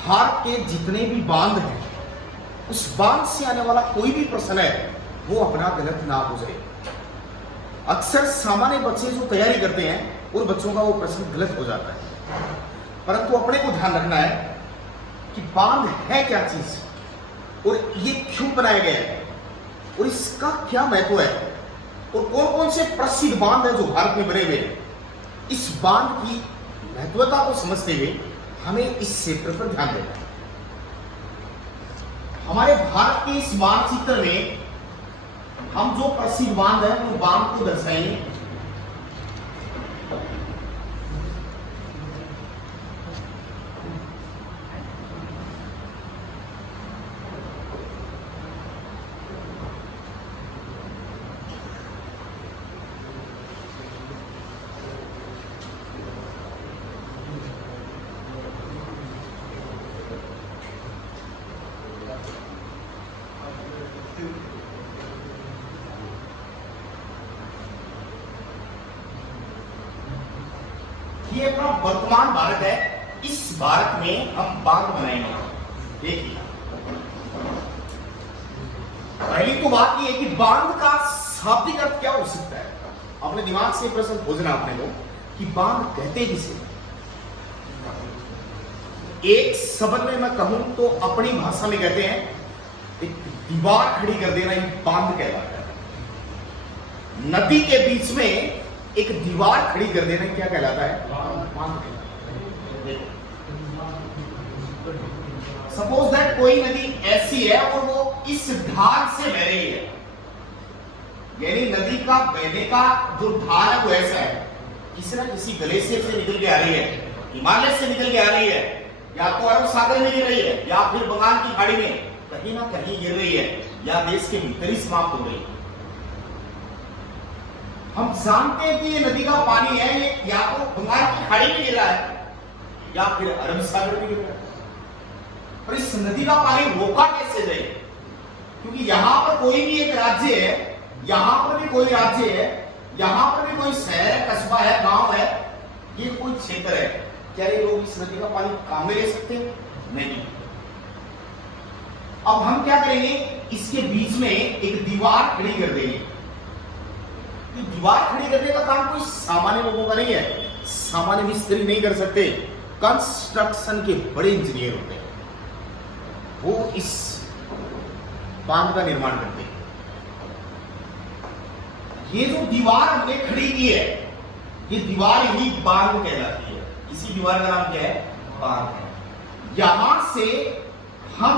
भारत के जितने भी बांध हैं, उस बांध से आने वाला कोई भी प्रश्न है वो अपना गलत ना हो जाए। अक्सर सामान्य बच्चे जो तैयारी करते हैं उन बच्चों का वो प्रश्न गलत हो जाता है, परंतु अपने को ध्यान रखना है कि बांध है क्या चीज और ये क्यों बनाया गया है और इसका क्या महत्व है और कौन कौन से प्रसिद्ध बांध है जो भारत में बने हुए हैं। इस बांध की महत्वता को समझते हुए हमें इस क्षेत्र पर ध्यान देना है। हमारे भारत के इस मानचित्र में हम जो प्रसिद्ध बांध है उन बांध को दर्शाएंगे। ये अपना वर्तमान भारत है। इस भारत में हम बांध बनाएंगे। देखिए, पहली तो बात ये है कि बांध का शाब्दिक अर्थ क्या हो सकता है। अपने दिमाग से प्रश्न खोजना अपने को कि बांध कहते किसे। एक शब्द में मैं कहूं तो अपनी भाषा में कहते हैं एक दीवार खड़ी कर देना, ये बांध कहलाता है। नदी के बीच में एक दीवार खड़ी कर देना क्या कहलाता है? बांध कहलाता है। सपोज दैट कोई नदी ऐसी है और वो इस ढाल से बह रही है, यानी नदी का बहने का जो ढाल है वो ऐसा है, किसी ना किसी ग्लेशियर से निकल के आ रही है, हिमालय से निकल के आ रही है, या तो अरब सागर में गिर रही है या फिर बंगाल की खाड़ी में कहीं ना कहीं गिर रही है, या देश के भीतर ही समाप्त हो रही है। हम जानते हैं कि ये नदी का पानी है, ये या तो बंगाल की खाड़ी में गिर रहा है या फिर अरब सागर में गिर रहा है। पर इस नदी का पानी रोका कैसे जाए? क्योंकि यहां पर कोई भी एक राज्य है, यहां पर भी कोई राज्य है, यहां पर भी कोई शहर है, कस्बा है, गांव है, ये कोई क्षेत्र है। क्या ये लोग इस नदी का पानी काम में ले सकते हैं? नहीं। अब हम क्या करेंगे, इसके बीच में एक दीवार खड़ी कर देंगे। दीवार खड़ी करने का काम कोई सामान्य लोगों का नहीं है, सामान्य मिस्त्री नहीं कर सकते, कंस्ट्रक्शन के बड़े इंजीनियर होते हैं, वो इस बांध का निर्माण करते हैं। ये जो दीवार हमने खड़ी की है, ये दीवार ही बांध कहलाती है। इसी दीवार का नाम क्या है? बांध है। यहां से हम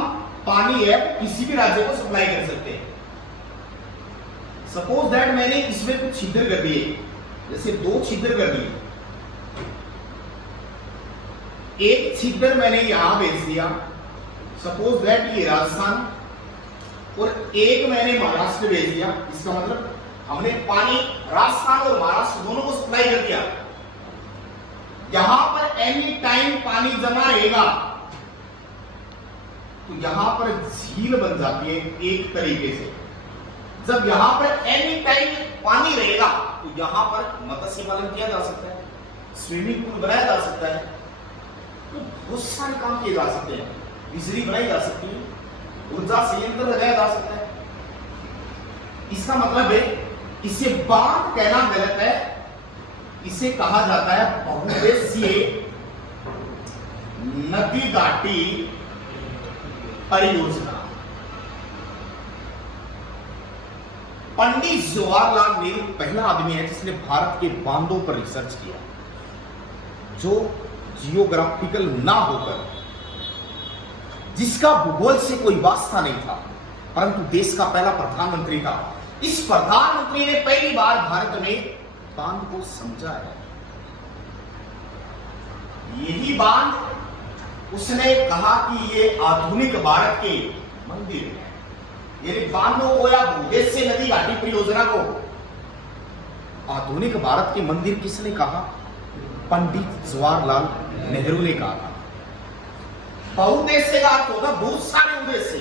पानी है किसी भी राज्य को सप्लाई कर सकते हैं। सपोज दैट मैंने इसमें कुछ छिद्र कर दिए, जैसे 2 छिद्र कर दिए, एक छिद्र मैंने यहां भेज दिया, सपोज दैट ये राजस्थान, और एक मैंने महाराष्ट्र भेज दिया। इसका मतलब हमने पानी राजस्थान और महाराष्ट्र दोनों को सप्लाई कर दिया। यहां पर एनी टाइम पानी जमा रहेगा तो यहां पर झील बन जाती है एक तरीके से। जब यहां पर एनी टाइम पानी रहेगा तो यहां पर मत्स्य पालन किया जा सकता है, स्विमिंग पूल बनाया जा सकता है, तो बहुत सारे काम किए जा सकते हैं, बिजली बनाई जा सकती है, ऊर्जा संयंत्र लगाया जा सकता है। इसका मतलब है इसे बांध कहना गलत है, इसे कहा जाता है बहुउद्देशीय नदी घाटी परियोजना। पंडित जवाहरलाल नेहरू पहला आदमी है जिसने भारत के बांधों पर रिसर्च किया, जो जियोग्राफिकल ना होकर, जिसका भूगोल से कोई वास्ता नहीं था, परंतु देश का पहला प्रधानमंत्री था। इस प्रधानमंत्री ने पहली बार भारत में बांध को समझा है। यही बांध उसने कहा कि ये आधुनिक भारत के मंदिर है। यानी बांधों को या भूदेश्य नदी घाटी परियोजना को आधुनिक भारत के मंदिर किसने कहा? पंडित जवाहरलाल नेहरू ने कहा था। बहुउद्देश्य का अर्थ होगा बहुत सारे उद्देश्य।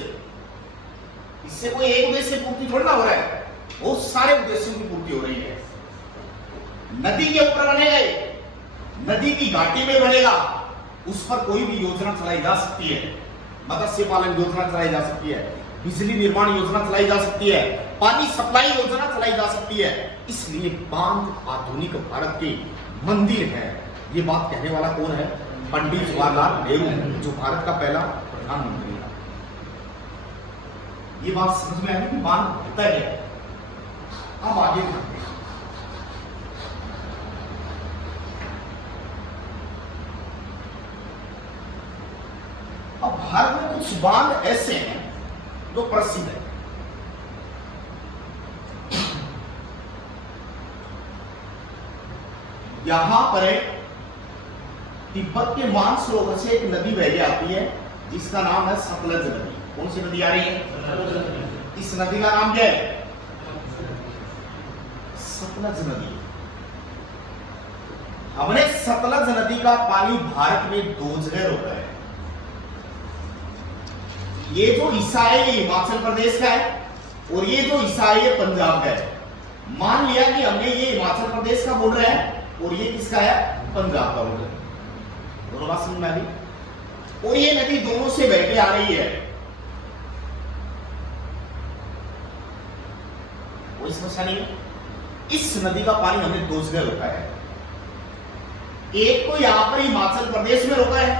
इससे कोई एक उद्देश्य पूर्ति थोड़ा ना हो रहा है, बहुत सारे उद्देश्यों की पूर्ति हो रही है। नदी के ऊपर बनेगा, नदी की घाटी में बनेगा, उस पर कोई भी योजना चलाई जा सकती है। मत्स्य पालन योजना चलाई जा सकती है, बिजली निर्माण योजना चलाई जा सकती है, पानी सप्लाई योजना चलाई जा सकती है। इसलिए बांध आधुनिक भारत के मंदिर है। ये बात कहने वाला कौन है? पंडित जवाहरलाल नेहरू, जो भारत का पहला प्रधानमंत्री था। ये बात समझ में आई कि बांध होता है। अब आगे बढ़ते हैं। अब भारत में कुछ बांध ऐसे हैं जो प्रसिद्ध है। यहां पर तिब्बत के मानसरोवर से एक नदी बह के आती है जिसका नाम है सतलज नदी। कौन सी नदी आ रही है? इस नदी का नाम क्या है? सतलज नदी। हमने सतलज नदी का पानी भारत में 2 जगह रोका है। ये जो हिस्सा है ये हिमाचल प्रदेश का है और ये जो हिस्सा है ये पंजाब का है। मान लिया कि हमने ये हिमाचल प्रदेश का बॉर्डर है और ये किसका है? पंजाब का बॉर्डर। दोनों बात समझ में आ गई। और ये नदी दोनों से बह के आ रही है। कोई समस्या नहीं है। इस नदी का पानी हमने 2 जगह रोका है। एक तो यहां पर हिमाचल प्रदेश में रोका है,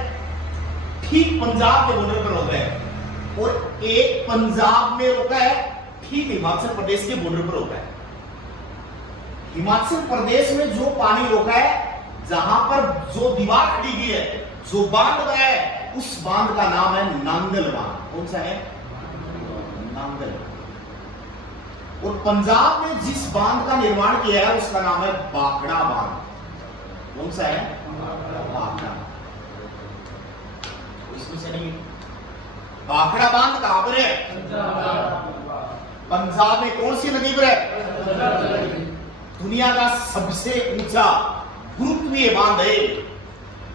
ठीक पंजाब के बॉर्डर पर रोका है, और एक पंजाब में रोका है, ठीक हिमाचल प्रदेश के बॉर्डर पर रोका है। हिमाचल प्रदेश में जो पानी रोका है, जहां पर जो दीवार खड़ी गई है, जो बांध बना है, उस बांध का नाम है नांगल बांध। कौन सा है? नांगल। और पंजाब में जिस बांध का निर्माण किया है उसका नाम है बाखड़ा बांध। कौन सा है? बाखड़ा। इसमें से नहीं। बाखड़ा बांध कहां पर है? पंजाब में। कौन सी नदी पर है? दुनिया का सबसे ऊंचा गुरुत्वीय बांध है।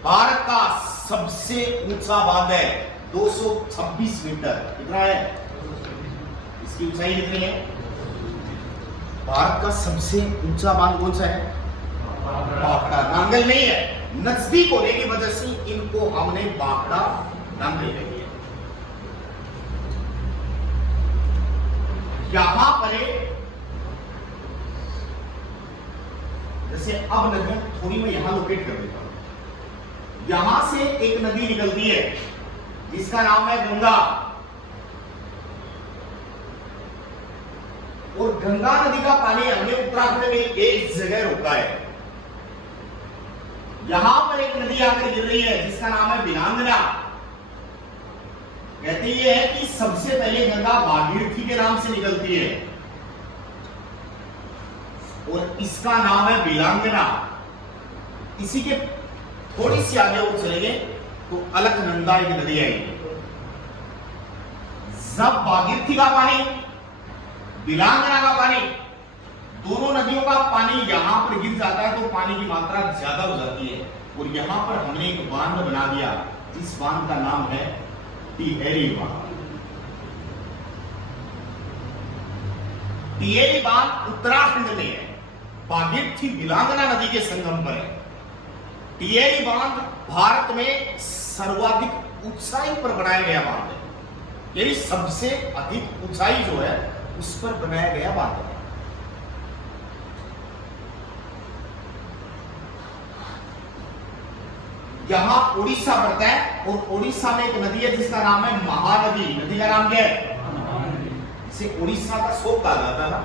भारत का सबसे ऊंचा बांध है 226 मीटर। कितना है इसकी ऊंचाई? कितनी है? भारत का सबसे ऊंचा बांध कौन सा है? बाखड़ा। नांगल नहीं है। नजदीक होने की वजह से इनको हमने बाखड़ा नाम दे दिया। यहां पर जैसे अब नदियां थोड़ी मैं यहां लोकेट कर देता हूं। यहां से एक नदी निकलती है जिसका नाम है गंगा, और गंगा नदी का पानी हमने उत्तराखंड में एक जगह रोका है। यहां पर एक नदी आकर गिर रही है जिसका नाम है बिलांगना। कहते ये है कि सबसे पहले गंगा भागीरथी के नाम से निकलती है और इसका नाम है बिलांगना। इसी के थोड़ी सी आगे और चलेंगे तो अलकनंदा एक नदी आएगी। जब भागीरथी का पानी, बिलांगना का पानी, दोनों नदियों का पानी यहां पर गिर जाता है तो पानी की मात्रा ज्यादा हो जाती है, और यहां पर हमने एक बांध बना दिया जिस बांध का नाम है टिहरी बांध। टिहरी बांध उत्तराखंड में है, भागीरथी बिलांगना नदी के संगम पर है। टिहरी बांध भारत में सर्वाधिक ऊंचाई पर बनाया गया बांध है, यानी सबसे अधिक ऊंचाई जो है उस पर बनाया गया बांध है। यहां उड़ीसा पड़ता है और उड़ीसा में एक नदी है जिसका नाम है महानदी। नदी का नाम क्या है? इसे उड़ीसा का शोक कहा जाता था,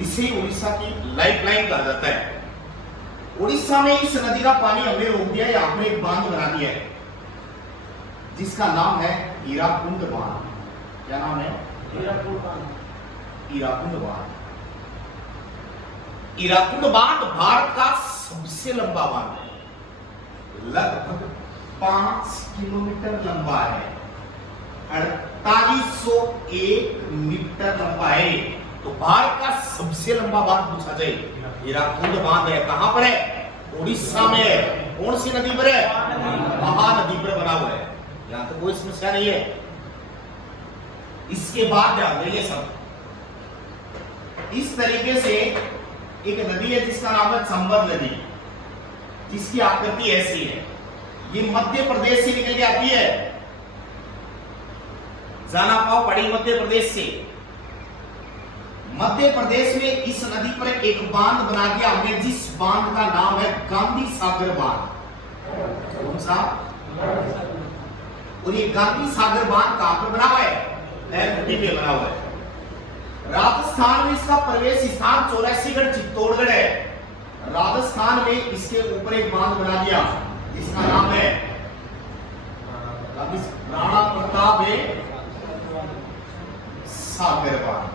इसे उड़ीसा की लाइफलाइन कहा जाता है। उड़ीसा में इस नदी का पानी हमने रोक दिया, यहां पर एक बांध बना दिया है जिसका नाम है हीराकुंड बांध। क्या नाम है? हीराकुंड बांध। हीराकुंड बांध भारत का सबसे लंबा बांध है, लगभग 5 किलोमीटर लंबा है, 4801 मीटर लंबा है। तो भारत का सबसे लंबा बांध पूछा जाए हीराकुंड बांध है। कहां पर है? उड़ीसा में है। कौन सी नदी पर है? महानदी पर बना हुआ है। यहां तो कोई समस्या नहीं है। इसके बाद ध्यान देंगे सब, इस तरीके से एक नदी है जिसका नाम है चंबल नदी, जिसकी आकृति ऐसी है। ये मध्य प्रदेश से निकल के आती है। जाना पाओ पड़ी मध्य प्रदेश से। मध्य प्रदेश में इस नदी पर एक बांध बना दिया हमने, जिस बांध का नाम है गांधी सागर बांध। कौन सा? और ये गांधी सागर बांध कहां पर बना हुआ है? एमपी में बना हुआ है। राजस्थान में इसका प्रवेश स्थान 84गढ़ चित्तौड़गढ़ है। राजस्थान में इसके ऊपर एक बांध बना दिया जिसका नाम है राणा प्रताप सागर बांध।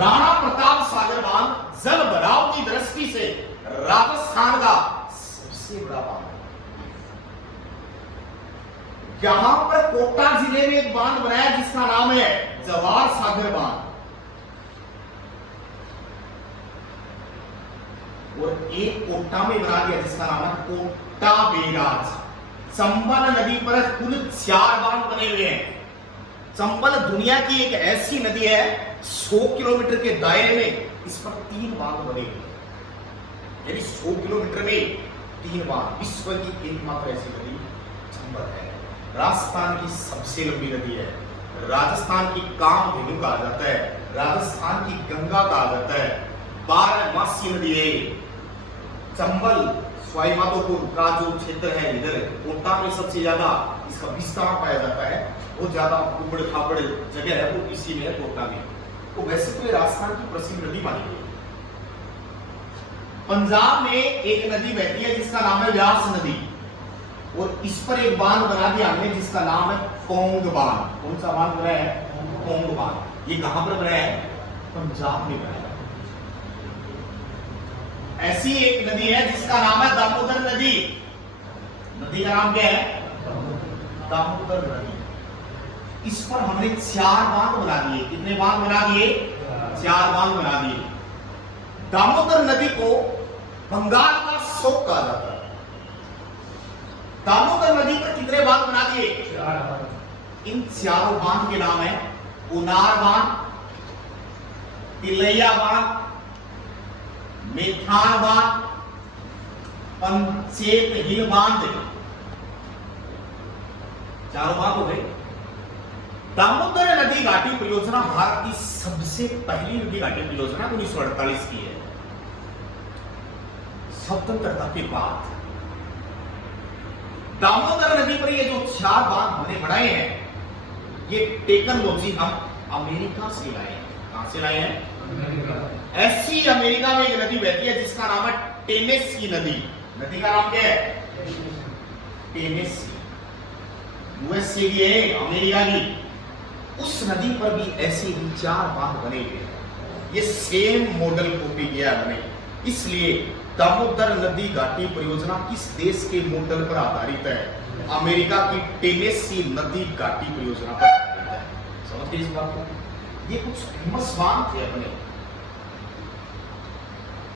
राणा प्रताप सागर बांध जल भराव की दृष्टि से राजस्थान का सबसे बड़ा बांध। यहां पर कोटा जिले में एक बांध बनाया जिसका नाम है जवाहर सागर बांध। और एक कोटा में बना दिया जिसका नाम है कोटा बैराज। चंबल नदी पर कुल 4 बांध बने हुए हैं। चंबल दुनिया की एक ऐसी नदी है 100 किलोमीटर के दायरे में इस पर 3 बांध बने हुए हैं। यानी 100 किलोमीटर में 3 बांध। विश्व की एकमात्र ऐसी नदी चंबल है। राजस्थान की सबसे लंबी नदी है। राजस्थान की कामधेनु कहा जाता है, राजस्थान की गंगा कहा जाता है। 12 नदी है। चंबल सवाई माधोपुर का जो क्षेत्र है, इधर कोटा में सबसे ज्यादा इसका विस्तार पाया जाता है। वो ज्यादा उबड़ खाबड़ जगह है, वो इसी में है, कोटा में। तो वैसे तो राजस्थान की प्रसिद्ध नदी मानी गई। पंजाब में एक नदी बहती है जिसका नाम है व्यास नदी, और इस पर एक बांध बना दिया हमने जिसका नाम है पौंग बांध। कौन सा बांध बना है? पौंग बांध। ये कहां पर बना है? पंजाब में बना है। ऐसी एक नदी है जिसका नाम है दामोदर नदी। नदी का नाम क्या है? दामोदर नदी। इस पर हमने 4 बांध बना दिए। कितने बांध बना दिए? 4 बांध बना दिए। दामोदर नदी को बंगाल का शोक कहा जाता है। दामोदर नदी पर कितने बांध बना दिए? 4। इन 4 बांध के नाम है उनार बांध, तिलैया बांध, मेथान बांध, पंचेत हिल बांध। 4 बांध हो गए। दामोदर नदी घाटी परियोजना भारत की सबसे पहली नदी घाटी परियोजना 1948 की है, स्वतंत्रता के बाद। दामोदर नदी पर ये जो 4 बांध हमने बनाए हैं, ये टेक्नोलॉजी हम अमेरिका से लाए हैं। कहां से लाए हैं? ऐसी अमेरिका में एक नदी बहती है जिसका नाम है टेनेसी नदी। नदी का नाम क्या है? टेनेसी। यूएसए की है, अमेरिका की। उस नदी पर भी ऐसे ही 4 बांध बने हुए हैं। ये सेम मॉडल कॉपी किया हमने। इसलिए दामोदर नदी घाटी परियोजना किस देश के मॉडल पर आधारित है? अमेरिका की टेनेसी नदी घाटी परियोजना पर आधारित है। समझ गए इस बात को? ये कुछ फेमस बांध थे अपने।